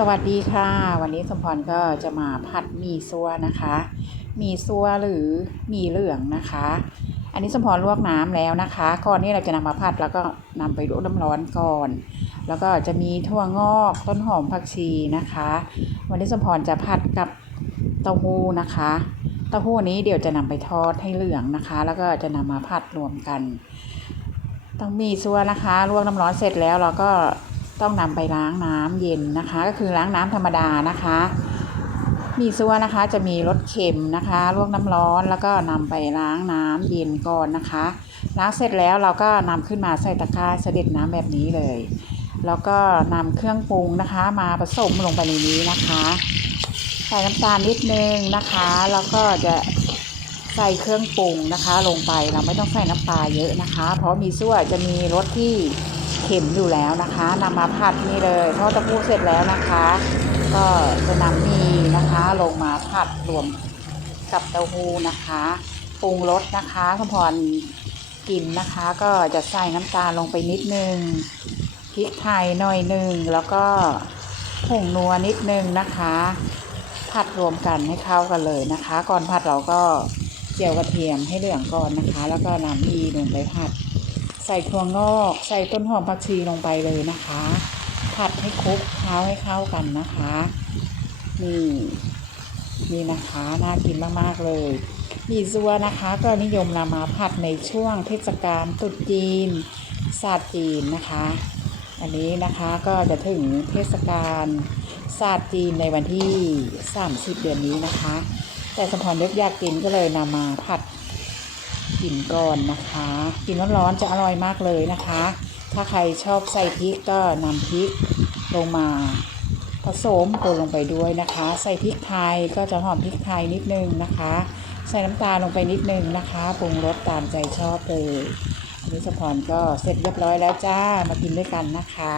สวัสดีค่ะ วันนี้สมพรก็จะมาผัดหมี่ซัวนะคะ หมี่ซัวหรือหมี่เหลืองนะคะ อันนี้สมพรลวกน้ำแล้วนะคะก่อนที่เราจะนำมาผัดแล้วก็นำไปลวกน้ำร้อนก่อน แล้วก็จะมีถั่วงอกต้นหอมผักชีนะคะ วันนี้สมพรจะผัดกับเต้าหู้นะคะเต้าหู้นี้เดี๋ยวจะนำไปทอดให้เหลืองนะคะ แล้วก็จะนำมาผัดรวมกันต้องมีซัวนะคะลวกน้ำร้อนเสร็จแล้วเราก็ ต้องนำไปล้างน้ำเย็นนะคะ ก็คือล้างน้ำธรรมดานะคะ มีซัวนะคะจะมีรสเค็มนะคะลวกน้ำร้อนแล้วก็นำไปล้างน้ำเย็นก่อนนะคะ ล้างเสร็จแล้วเราก็นำขึ้นมาใส่ตะกร้าเสด็จน้ำแบบนี้เลย แล้วก็นำเครื่องปรุงนะคะ มาผสมลงไปในนี้นะคะใส่น้ำตาลนิดนึงนะคะ แล้วก็จะใส่เครื่องปรุงนะคะ ลงไปเราไม่ต้องใส่น้ำปลาเยอะนะคะ เพราะมีซั่วจะมีรสที่ เค็มอยู่แล้วนะคะนำมาผัดนี่เลยทอดเตะปูเสร็จแล้วนะคะ ก็จะนำมีนะคะลงมาผัดรวมกับเต้าหู้นะคะปรุงรสนะคะสมพรกินนะคะ ก็จะใส่น้ำตาลลงไปนิดนึงพริกไทยหน่อยหนึ่งแล้วก็ผงนัวนิดนึงนะคะ ผัดรวมกันให้เข้ากันเลยนะคะ ก่อนผัดเราก็เจียวกระเทียมให้เหลืองก่อนนะคะ แล้วก็น้ำอีลงไปผัด ใส่ถั่วงอก ใส่ต้นหอมผักชีลงไปเลยนะคะ ผัดให้คลุกเคล้าให้เข้ากันนะคะ นี่นี่นะคะน่ากินมากๆเลยมีซัวนะคะก็นิยมนำมาผัดในช่วงเทศกาลตรุษจีนศาสตร์จีนนะคะ อันนี้นะคะก็จะถึงเทศกาลศาสตร์จีนในวันที่ 30 เดือนนี้นะคะ แต่สมพรเลือกอยากกินก็เลยนำมาผัด กินก่อนนะคะ กินร้อนๆจะอร่อยมากเลยนะคะ ถ้าใครชอบใส่พริกก็นำพริกลงมาผสมโคนลงไปด้วยนะคะ ใส่พริกไทยก็จะหอมพริกไทยนิดนึงนะคะ ใส่น้ำตาลลงไปนิดนึงนะคะปรุงรสตามใจชอบเลยอันนี้สมพรก็เสร็จเรียบร้อยแล้วจ้ามากินด้วยกันนะคะ